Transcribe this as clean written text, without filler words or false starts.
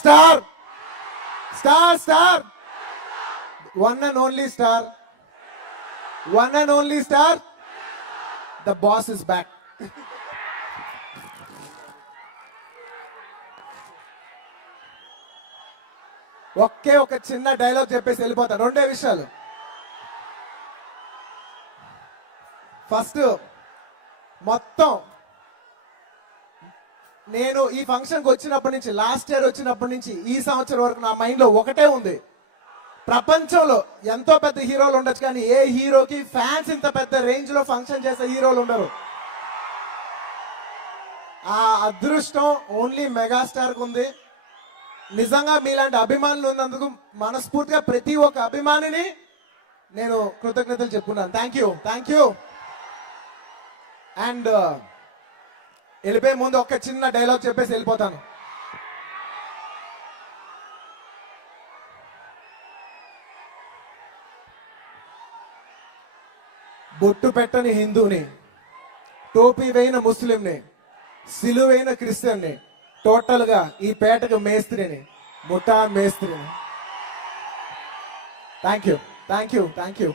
Star. Star. One and only star. One and only star. The boss is back. ఒకే ఒక చిన్న dialogue చెప్పేసి వెళ్ళిపోతాను. రెండే విషయాలు. ఫస్ట్, మొత్తం నేను ఈ ఫంక్షన్కి వచ్చినప్పటి నుంచి, లాస్ట్ ఇయర్ వచ్చినప్పటి నుంచి ఈ సంవత్సరం వరకు నా మైండ్లో ఒకటే ఉంది. ప్రపంచంలో ఎంతో పెద్ద హీరోలు ఉండొచ్చు, కానీ ఏ హీరోకి ఫ్యాన్స్ ఇంత పెద్ద రేంజ్ లో ఫంక్షన్ చేసే హీరోలు ఉండరు. ఆ అదృష్టం ఓన్లీ మెగాస్టార్ కు ఉంది. నిజంగా మీలాంటి అభిమానులు ఉన్నందుకు మనస్ఫూర్తిగా ప్రతి ఒక్క అభిమానిని నేను కృతజ్ఞతలు చెప్పుకున్నాను. Thank you. అండ్ వెళ్ళిపోయే ముందు ఒక చిన్న డైలాగ్ చెప్పేసి వెళ్ళిపోతాను. బొట్టు పెట్టని హిందూని, టోపీ వేయిన ముస్లింని, సిలువైన క్రిస్టియన్ని, టోటల్ గా ఈ పేటకు మేస్త్రిని, ముఠా మేస్త్రిని. Thank you.